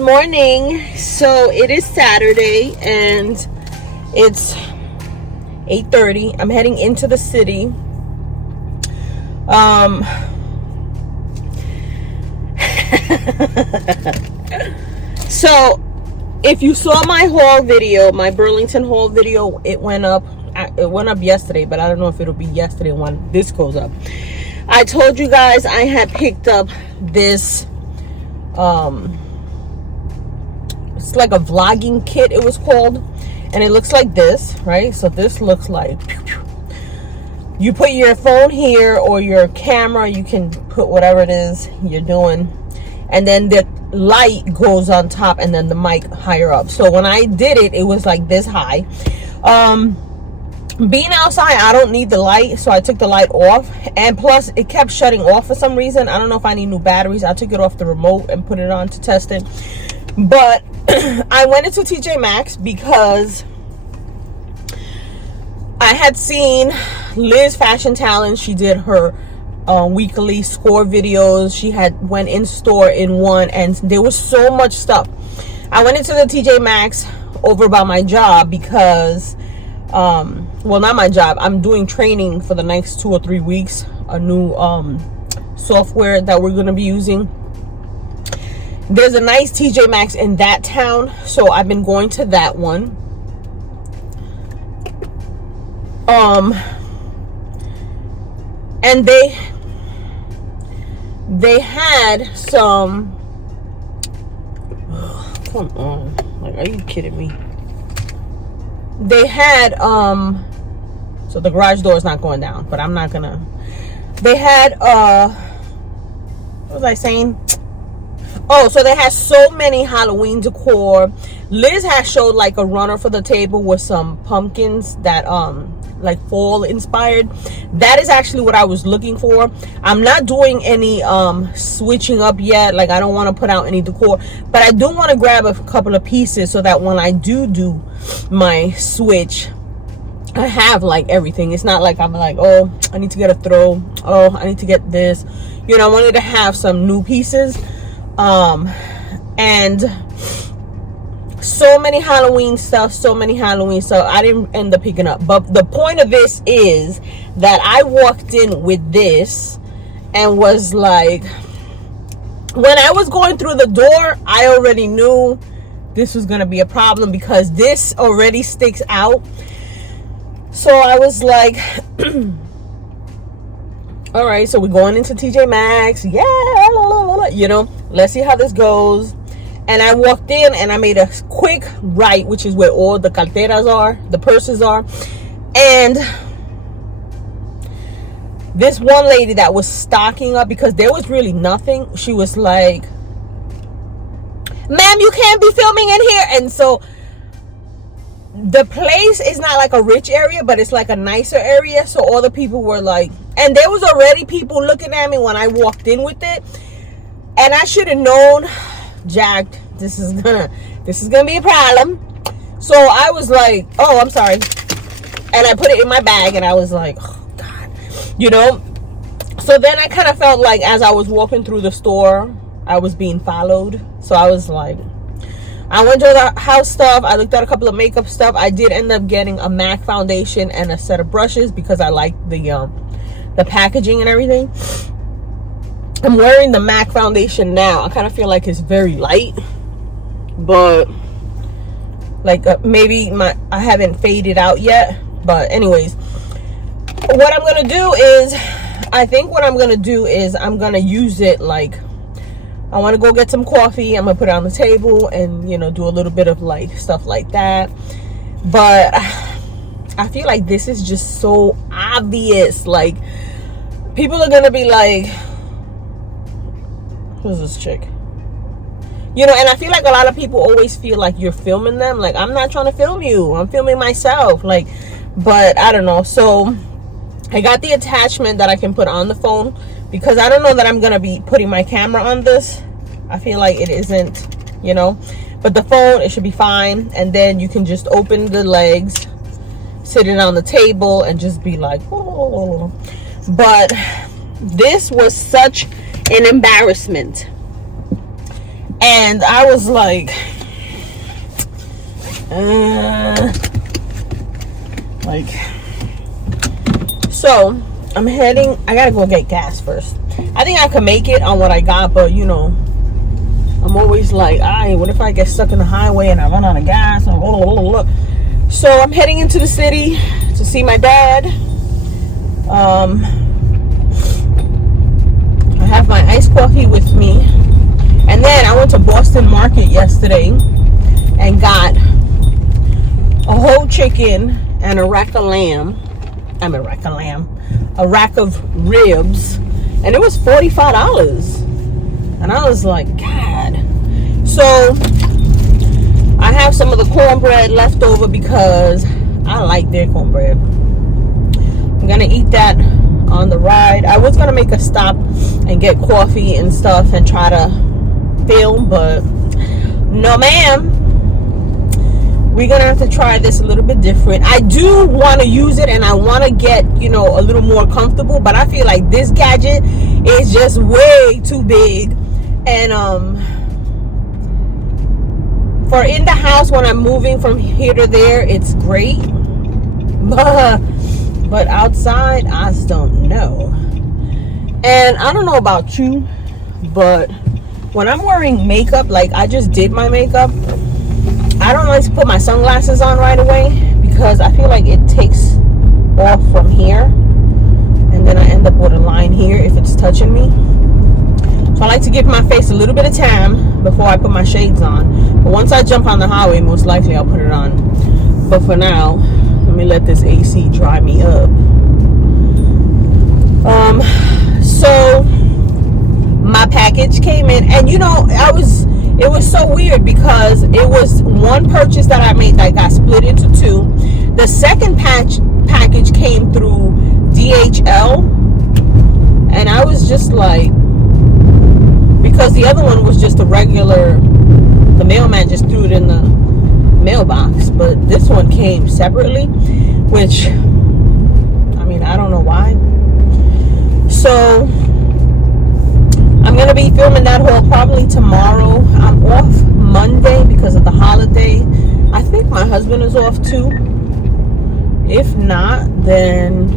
Good morning. So it is Saturday and it's 8:30. I'm heading into the city. So if you saw my haul video, my Burlington haul video, it went up yesterday, but I don't know if it'll be yesterday when this goes up. I told you guys I had picked up this it's like a vlogging kit, it was called, and it looks like this, right? So this looks like you put your phone here or your camera, you can put whatever it is you're doing, and then the light goes on top and then the mic higher up. So when I did it, it was like this high. Being outside, I don't need the light, so I took the light off, and plus it kept shutting off for some reason. I don't know if I need new batteries. I took it off the remote and put it on to test it. But I went into TJ Maxx because I had seen Liz Fashion Talent. She did her weekly score videos. She had went in store in one, and there was so much stuff. I went into the TJ Maxx over by my job because well, not my job, I'm doing training for the next 2 or 3 weeks, a new software that we're going to be using. There's a nice TJ Maxx in that town, so I've been going to that one. And they had some, come on, like, are you kidding me? They had so the garage door is not going down, but I'm not gonna. They had what was I saying? Oh, so they had so many Halloween decor. Liz has showed like a runner for the table with some pumpkins that like fall inspired. That is actually what I was looking for. I'm not doing any switching up yet. Like, I don't want to put out any decor, but I do want to grab a couple of pieces so that when I do my switch, I have like everything. It's not like I'm like, oh, I need to get a throw, oh, I need to get this, you know. I wanted to have some new pieces. And so many Halloween stuff, I didn't end up picking up. But the point of this is that I walked in with this and was like, when I was going through the door, I already knew this was gonna be a problem because this already sticks out. So I was like, all right, so we're going into TJ Maxx, yeah, you know, let's see how this goes. And I walked in and I made a quick right, which is where all the carteras are, the purses are. And this one lady that was stocking up, because there was really nothing, she was like, ma'am, you can't be filming in here. And so the place is not like a rich area, but it's like a nicer area. So all the people were like, and there was already people looking at me when I walked in with it. And I should have known, Jack, this is gonna be a problem. So I was like, oh, I'm sorry. And I put it in my bag and I was like, oh God, you know. So then I kind of felt like as I was walking through the store, I was being followed. So I was like, I went to the house stuff. I looked at a couple of makeup stuff. I did end up getting a MAC foundation and a set of brushes because I like the packaging and everything. I'm wearing the MAC foundation now. I kind of feel like it's very light, but like maybe I haven't faded out yet. But anyways, what I'm gonna do is, I think what I'm gonna do is I'm gonna use it like, I want to go get some coffee. I'm gonna put it on the table and, you know, do a little bit of like stuff like that. But I feel like this is just so obvious. Like, people are gonna be like, who's this chick? You know, and I feel like a lot of people always feel like you're filming them. Like, I'm not trying to film you, I'm filming myself. Like, but I don't know. So I got the attachment that I can put on the phone because I don't know that I'm gonna be putting my camera on this. I feel like it isn't, you know, but the phone, it should be fine. And then you can just open the legs, sit it on the table, and just be like, oh. But this was such an embarrassment. And I was like, so I'm heading. I gotta go get gas first. I think I could make it on what I got, but you know, I'm always like, what if I get stuck in the highway and I run out of gas? So I'm heading into the city to see my dad. I have my iced coffee with me. And then I went to Boston Market yesterday and got a whole chicken and a rack of ribs. And it was $45. And I was like, God. So I have some of the cornbread left over because I like their cornbread. I'm gonna eat that on the ride. I was gonna make a stop and get coffee and stuff and try to film, but no ma'am. We're gonna have to try this a little bit different. I do want to use it and I want to get, you know, a little more comfortable, but I feel like this gadget is just way too big. And for in the house when I'm moving from here to there, it's great. But outside, I just don't know. And I don't know about you, but when I'm wearing makeup, like I just did my makeup, I don't like to put my sunglasses on right away because I feel like it takes off from here. And then I end up with a line here if it's touching me. So I like to give my face a little bit of time before I put my shades on. But once I jump on the highway, most likely I'll put it on. But for now, let me let this AC dry me up. So my package came in, and you know, it was so weird because it was one purchase that I made that got split into two. The second package came through DHL, and I was just like, because the other one was just a regular, the mailman just threw it in the mailbox, but this one came separately, which, I mean, I don't know why. So I'm gonna be filming that haul probably tomorrow. I'm off Monday because of the holiday. I think my husband is off too. If not, then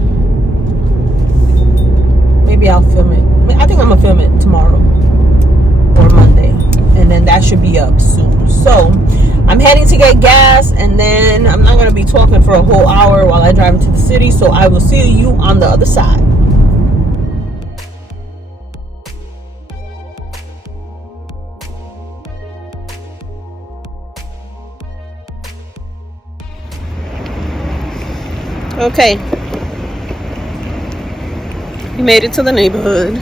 maybe I'll film it. I think I'm gonna film it tomorrow or Monday, and then that should be up soon. So I'm heading to get gas, and then I'm not gonna be talking for a whole hour while I drive into the city. So I will see you on the other side. Okay, we made it to the neighborhood.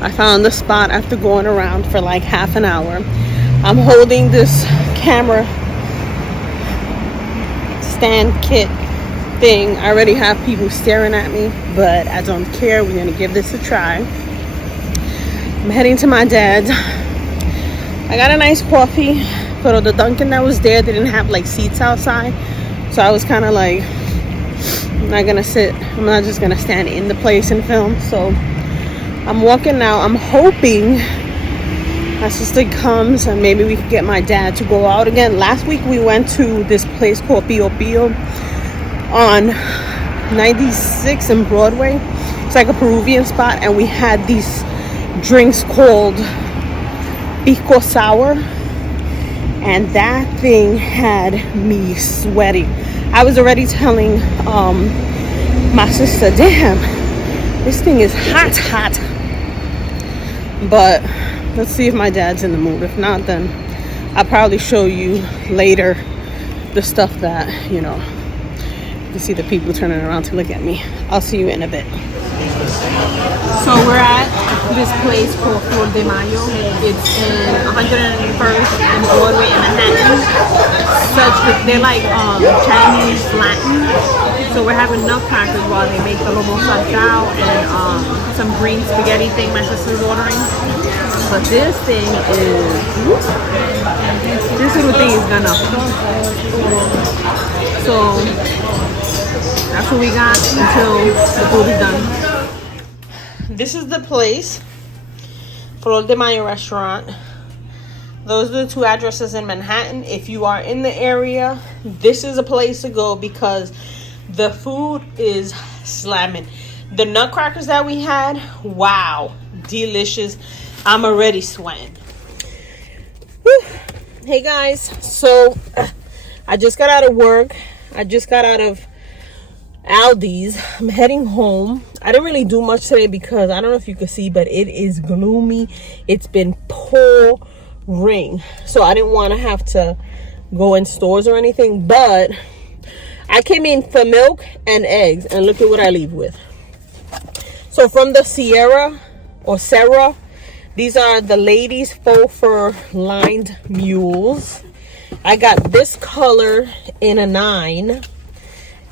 I found the spot after going around for like half an hour. I'm holding this camera stand kit thing. I already have people staring at me, but I don't care. We're gonna give this a try. I'm heading to my dad's. I got a nice coffee, but the Dunkin' that was there didn't have like seats outside, so I was kind of like, I'm not just gonna stand in the place and film. So I'm walking now. I'm hoping my sister comes and maybe we can get my dad to go out again. Last week we went to this place called Pio Pio on 96 and Broadway. It's like a Peruvian spot, and we had these drinks called Pico Sour, and that thing had me sweating. I was already telling my sister, damn, this thing is hot. But let's see if my dad's in the mood. If not, then I'll probably show you later the stuff that, you know, you see the people turning around to look at me. I'll see you in a bit. So we're at this place called Flor de Mayo. It's in 101st and Broadway in Manhattan. They're like Chinese Latin. So we're having nutcrackers while they make the lomo saltao and some green spaghetti thing my sister's ordering. But this thing is, this little thing is gonna. So that's what we got until the food is done. This is the place, Flor de Mayo restaurant. Those are the two addresses in Manhattan. If you are in the area, this is a place to go because the food is slamming. The nutcrackers that we had, wow, delicious. I'm already sweating. Whew. Hey guys, so I just got out of work. I just got out of Aldi's. I'm heading home. I didn't really do much today because I don't know if you can see, but it is gloomy. It's been pouring, so I didn't want to have to go in stores or anything, but I came in for milk and eggs, and look at what I leave with. So from the Sarah, these are the ladies faux fur lined mules. I got this color in a 9,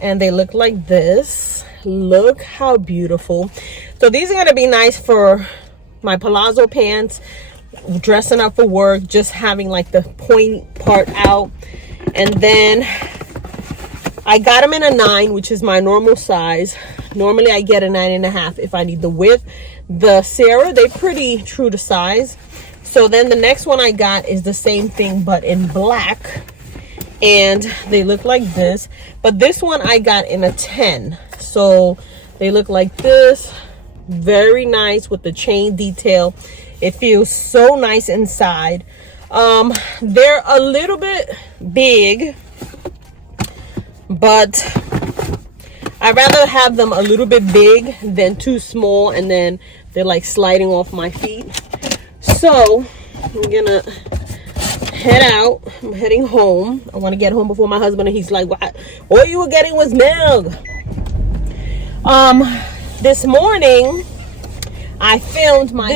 and they look like this. Look how beautiful. So these are going to be nice for my palazzo pants, dressing up for work, just having like the point part out. And then I got them in a 9, which is my normal size. Normally I get a 9.5 if I need the width. The Sarah, they're pretty true to size. So then the next one I got is the same thing but in black, and they look like this. But this one I got in a 10, so they look like this. Very nice with the chain detail. It feels so nice inside. They're a little bit big, but I'd rather have them a little bit big than too small and then they're like sliding off my feet. So I'm gonna head out. I'm heading home. I want to get home before my husband, and he's like, what? All you were getting was milk. This morning I filmed my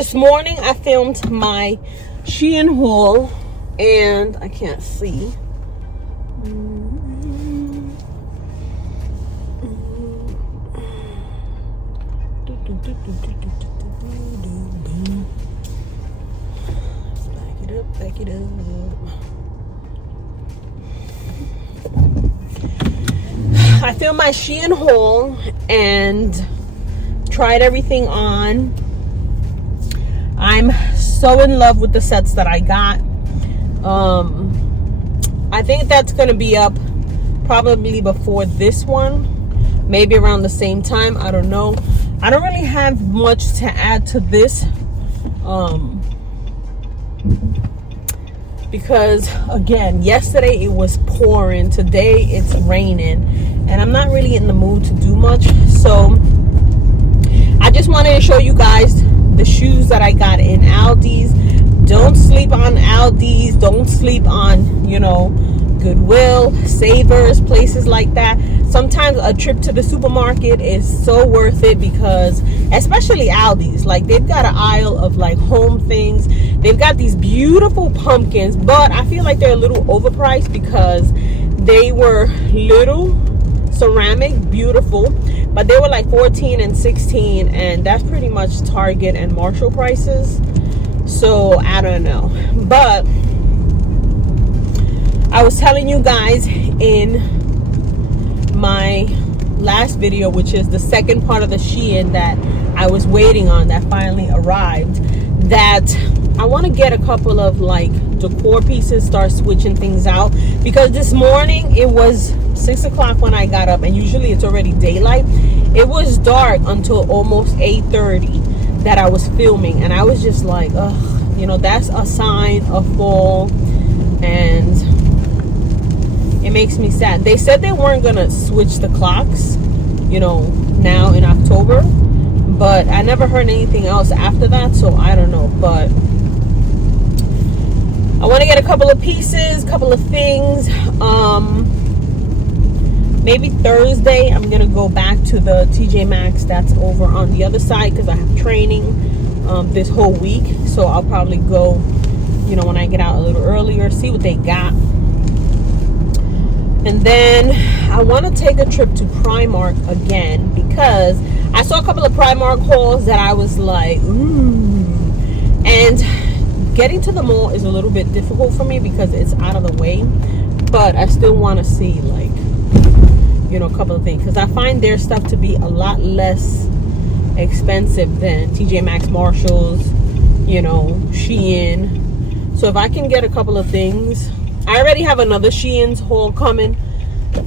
Shein haul, and I can't see. Back it up. I filmed my Shein haul and tried everything on. I'm so in love with the sets that I got. I think that's going to be up probably before this one, maybe around the same time. I don't know. I don't really have much to add to this. Because again, yesterday it was pouring, today it's raining, and I'm not really in the mood to do much. So I just wanted to show you guys the shoes that I got in Aldi's. Don't sleep on Aldi's. Don't sleep on, you know, Goodwill, Savers, places like that. Sometimes a trip to the supermarket is so worth it, because especially Aldi's, like, they've got an aisle of like home things. They've got these beautiful pumpkins, but I feel like they're a little overpriced because they were little, ceramic, beautiful, but they were like 14 and 16, and that's pretty much Target and Marshall prices. So I don't know, but I was telling you guys in my last video, which is the second part of the Shein that I was waiting on that finally arrived, that I want to get a couple of like decor pieces, start switching things out, because this morning it was 6 o'clock when I got up, and usually it's already daylight. It was dark until almost 8:30 that I was filming, and I was just like, ugh, you know, that's a sign of fall, and it makes me sad. They said they weren't gonna switch the clocks, you know, now in October, but I never heard anything else after that, so I don't know. But I want to get a couple of pieces, couple of things. Maybe Thursday I'm gonna go back to the TJ Maxx that's over on the other side, because I have training this whole week. So I'll probably go, you know, when I get out a little earlier, see what they got. And then I want to take a trip to Primark again, because I saw a couple of Primark hauls that I was like, ooh. And getting to the mall is a little bit difficult for me because it's out of the way. But I still want to see, like, you know, a couple of things, because I find their stuff to be a lot less expensive than TJ Maxx, Marshalls, you know, Shein. So if I can get a couple of things, I already have another Shein's haul coming,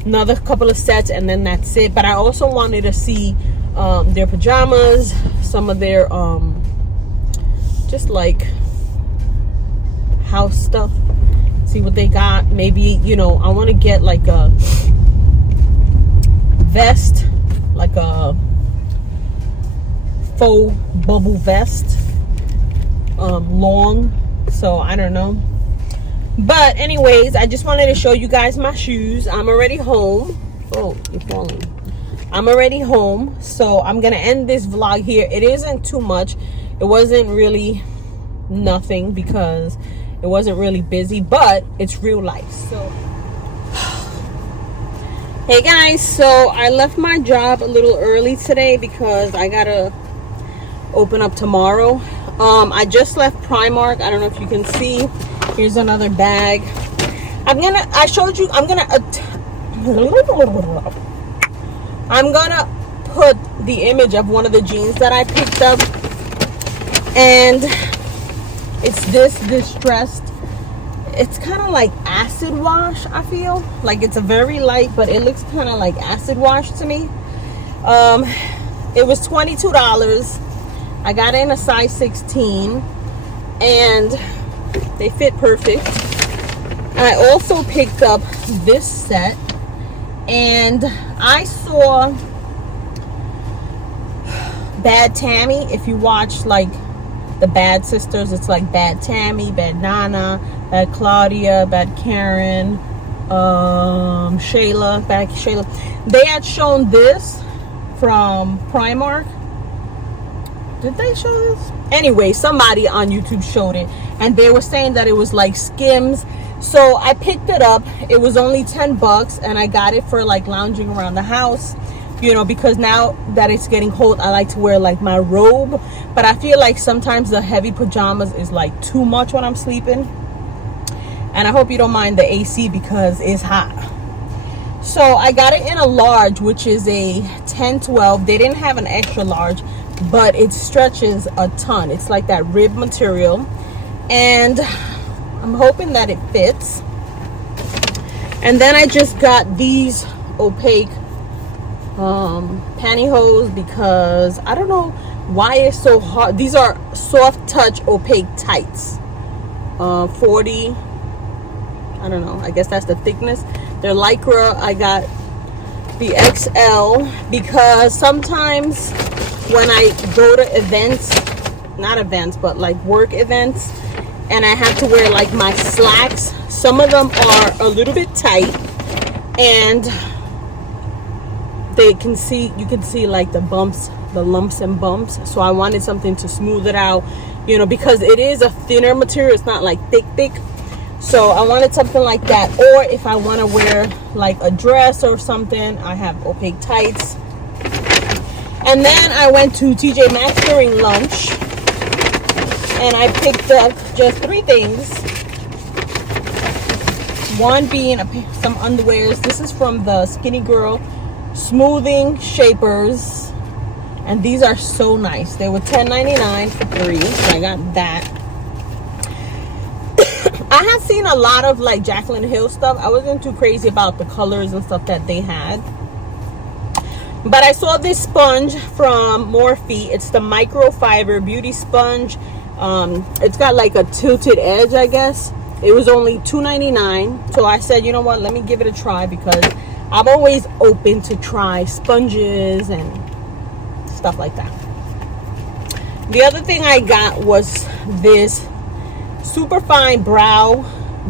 another couple of sets, and then that's it. But I also wanted to see their pajamas, some of their just like house stuff, see what they got. Maybe, you know, I want to get like a vest, like a faux bubble vest, long. So I don't know, but anyways, I just wanted to show you guys my shoes. I'm already home. Oh, you're falling. I'm already home, so I'm gonna end this vlog here. It isn't too much. It wasn't really nothing because it wasn't really busy, but it's real life. So hey guys, so I left my job a little early today because I gotta open up tomorrow. I just left Primark. I don't know if you can see. Here's another bag. I'm gonna put the image of one of the jeans that I picked up, and it's this distressed. It's kind of like acid wash. I feel like it's a very light, but it looks kind of like acid wash to me. It was $22. I got it in a size 16 and they fit perfect. I also picked up this set, and I saw Bad Tammy. If you watch like the Bad Sisters, it's like Bad Tammy, Bad Nana, Bad Claudia, Bad Karen, Shayla, Bad Shayla. They had shown this from Primark. Did they show this? Anyway, somebody on YouTube showed it, and they were saying that it was like Skims. So I picked it up. It was only $10, and I got it for like lounging around the house, you know, because now that it's getting cold, I like to wear like my robe. But I feel like sometimes the heavy pajamas is like too much when I'm sleeping. And I hope you don't mind the AC because it's hot. So I got it in a large, which is a 10-12. They didn't have an extra large, but it stretches a ton. It's like that rib material, and I'm hoping that it fits. And then I just got these opaque pantyhose because I don't know why it's so hard. These are soft touch opaque tights, 40, I don't know, I guess that's the thickness. They're Lycra. I got the XL because sometimes when I go to events, not events, but like work events, and I have to wear like my slacks, some of them are a little bit tight, and you can see like the bumps, the lumps and bumps. So I wanted something to smooth it out, you know, because it is a thinner material. It's not like thick. So I wanted something like that. Or if I want to wear like a dress or something, I have opaque tights. And then I went to TJ Maxx during lunch, and I picked up just 3 things. One being some underwears. This is from the Skinny Girl Smoothing Shapers, and these are so nice. They were $10.99 for 3, so I got that. I had seen a lot of like Jaclyn Hill stuff. I wasn't too crazy about the colors and stuff that they had, but I saw this sponge from Morphe. It's the microfiber beauty sponge. It's got like a tilted edge, I guess. It was only $2.99, so I said, you know what, let me give it a try, because I'm always open to try sponges and stuff like that. The other thing I got was this super fine brow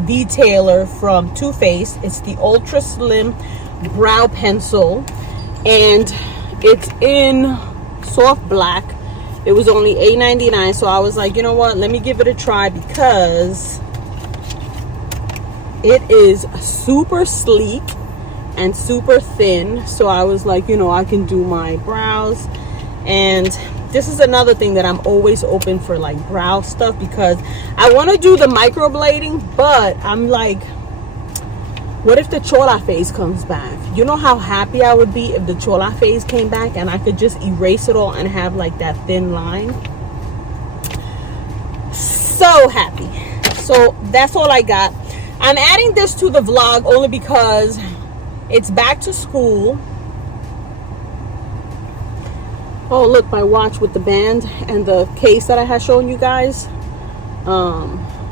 detailer from Too Faced. It's the ultra slim brow pencil, and it's in soft black. It was only $8.99, so I was like, you know what, let me give it a try, because it is super sleek and super thin. So I was like, you know, I can do my brows. And this is another thing that I'm always open for, like brow stuff, because I want to do the microblading, but I'm like, what if the chola phase comes back? You know how happy I would be if the chola phase came back and I could just erase it all and have like that thin line. So happy. So that's all I got. I'm adding this to the vlog only because it's back to school. Oh, look, my watch with the band and the case that I had shown you guys.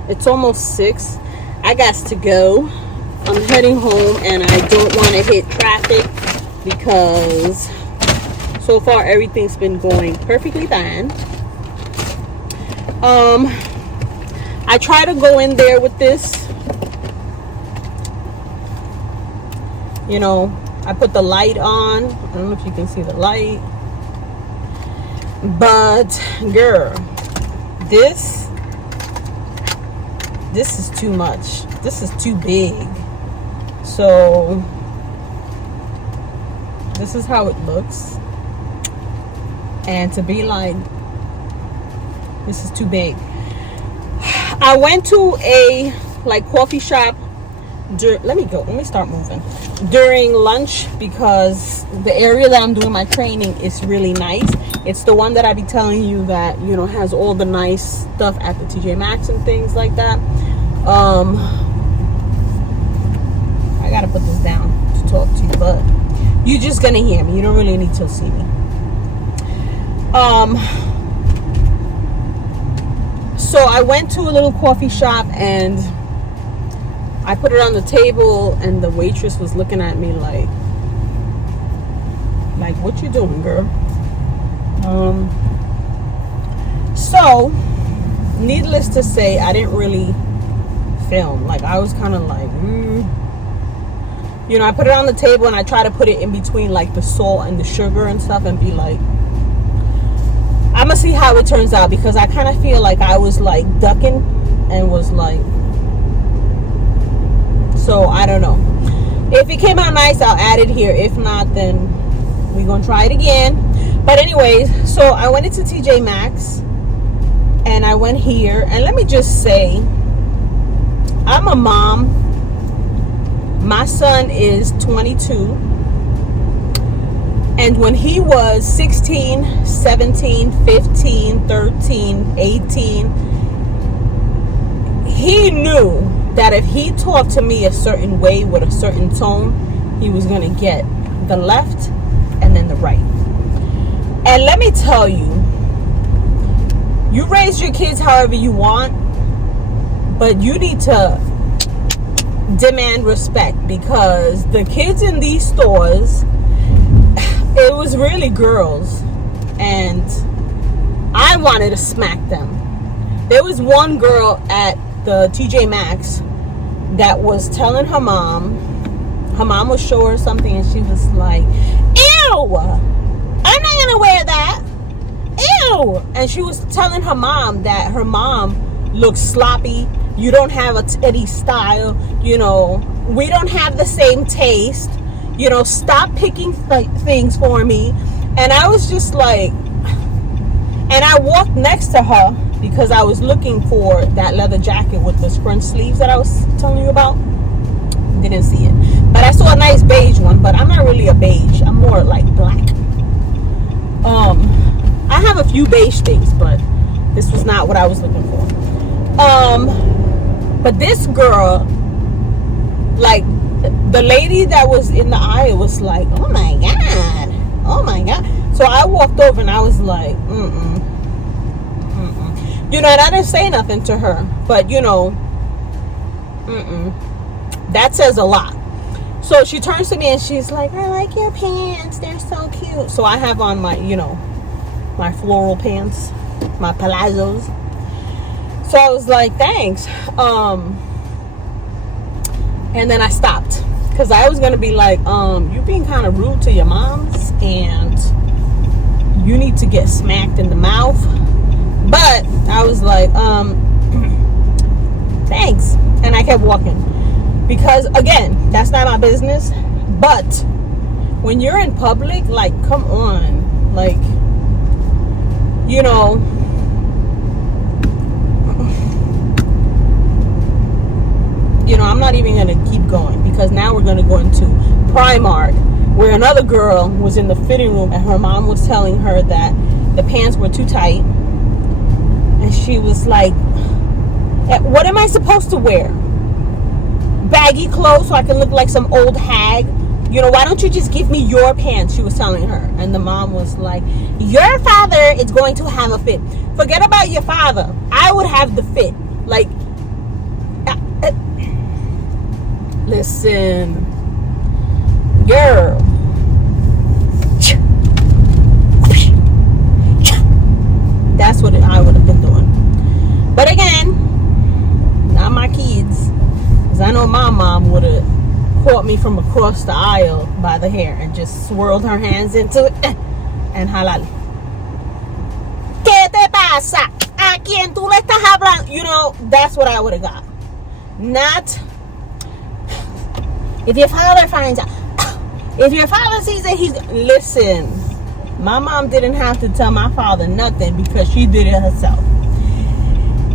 It's almost 6. I got to go. I'm heading home and I don't want to hit traffic because so far everything's been going perfectly fine. I try to go in there with this. You know, I put the light on. I don't know if you can see the light. But, girl, this is too much. This is too big. So, this is how it looks. And to be like, this is too big. I went to a coffee shop. Let me start moving during lunch because the area that I'm doing my training is really nice. It's the one that I be telling you that, you know, has all the nice stuff at the TJ Maxx and things like that. I gotta put this down to talk to you, but you're just gonna hear me. You don't really need to see me. So I went to a little coffee shop and I put it on the table and the waitress was looking at me like what you doing, girl? So needless to say, I didn't really film. Like, I was kind of like, you know, I put it on the table and I try to put it in between like the salt and the sugar and stuff and be like, I'm gonna see how it turns out, because I kind of feel like I was like ducking and was like, so I don't know. If it came out nice, I'll add it here. If not, then we're gonna try it again. But anyways, so I went into TJ Maxx and I went here, and let me just say, I'm a mom. My son is 22. And when he was 16, 17, 15, 13, 18, he knew that if he talked to me a certain way with a certain tone, he was going to get the left and then the right. And let me tell you, you raise your kids however you want, but you need to demand respect, because the kids in these stores, it was really girls, and I wanted to smack them. There was one girl at the TJ Maxx that was telling her mom was showing her something, and she was like, ew, I'm not gonna wear that, ew. And she was telling her mom that her mom looks sloppy, you don't have a titty style, you know, we don't have the same taste, you know, stop picking things for me. And I was just like, and I walked next to her because I was looking for that leather jacket with the scrunch sleeves that I was telling you about. Didn't see it, but I saw a nice beige one, but I'm not really a beige, I'm more like black. I have a few beige things, but this was not what I was looking for. But this girl, like, the lady that was in the aisle was like, oh my god, oh my god. So I walked over and I was like, you know, and I didn't say nothing to her, but you know, that says a lot. So she turns to me and she's like, I like your pants, they're so cute. So I have on my, you know, my floral pants, my palazzos. So I was like, thanks. And then I stopped, because I was gonna be like, you're being kind of rude to your moms and you need to get smacked in the mouth. But I was like, thanks. And I kept walking, because again, that's not my business. But when you're in public, like, come on, like, you know, I'm not even going to keep going, because now we're going to go into Primark, where another girl was in the fitting room and her mom was telling her that the pants were too tight. And she was like, What am I supposed to wear? Baggy clothes so I can look like some old hag? You know, why don't you just give me your pants? She was telling her. And the mom was like, your father is going to have a fit. Forget about your father. I would have the fit. Like, listen, girl. That's what I would have been doing. But again, not my kids. Because I know my mom would have caught me from across the aisle by the hair and just swirled her hands into it and halal. ¿Qué te pasa? ¿A quién tú le estás hablando? You know, that's what I would have got. Not if your father finds out. If your father sees that he's... Listen, my mom didn't have to tell my father nothing because she did it herself.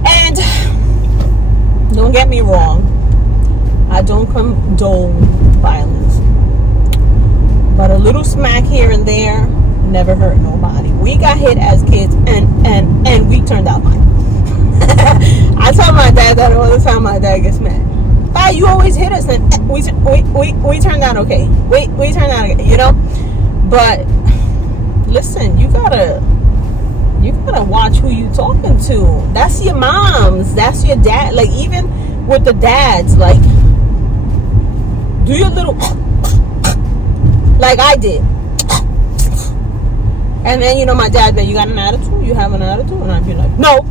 And don't get me wrong, I don't condone violence, but a little smack here and there never hurt nobody. We got hit as kids, and we turned out fine. I tell my dad that all the time. My dad gets mad. Why you always hit us? And we turned out okay. We turned out okay, you know. But listen, you gotta watch who you talking to. That's your moms. That's your dad. Like, even with the dads, like, do your little like I did. And then, you know, my dad said, you got an attitude? You have an attitude? And I'd be like, no.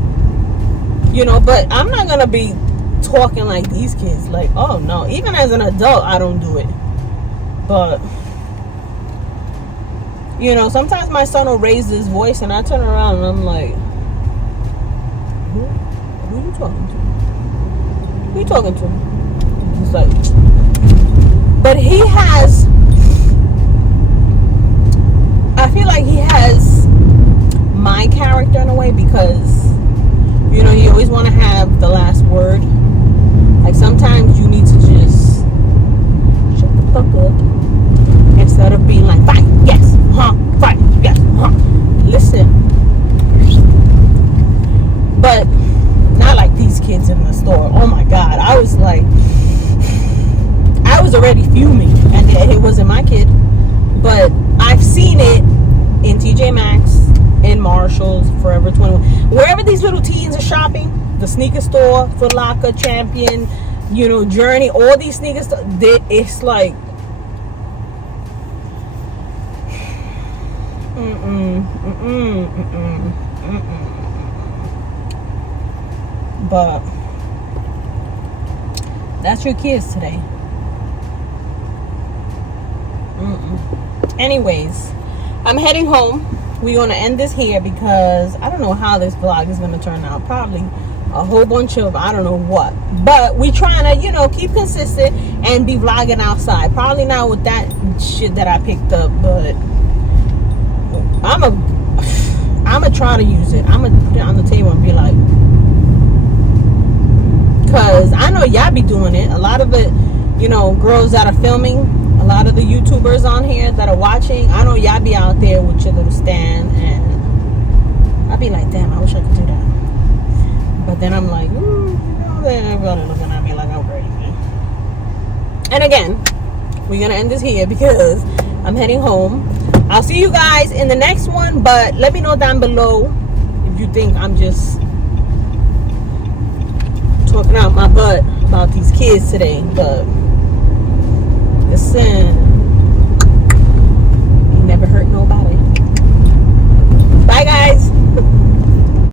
You know, but I'm not gonna be talking like these kids. Like, oh no. Even as an adult, I don't do it. But you know, sometimes my son will raise his voice and I turn around and I'm like, who are you talking to? Who are you talking to? He's like, but he has, I feel like he has my character in a way because, you know, you always want to have the last word. Like, sometimes you need to just shut the fuck up instead of being like, fine, yes, fine, yes, listen. But not like these kids in the store. Oh my God, I was like, I was already fuming, and it wasn't my kid, but I've seen it in TJ Maxx, in Marshalls, Forever 21, wherever these little teens are shopping. The sneaker store, Foot Locker, Champion, you know, Journey, all these sneakers. It's like, but that's your kids today. Anyways, I'm heading home. We're going to end this here because I don't know how this vlog is going to turn out. Probably a whole bunch of I don't know what. But we trying to, you know, keep consistent and be vlogging outside. Probably not with that shit that I picked up, but I'm a try to use it. I'm gonna put it on the table and be like, cause I know y'all be doing it. A lot of it, you know, girls that are filming, a lot of the YouTubers on here that are watching, I know y'all be out there with your little stand, and I be like, damn, I wish I could do that. But then I'm like, you know, everybody looking at me like I'm crazy. And again, we're gonna end this here because I'm heading home. I'll see you guys in the next one, but let me know down below if you think I'm just talking out my butt about these kids today. But listen,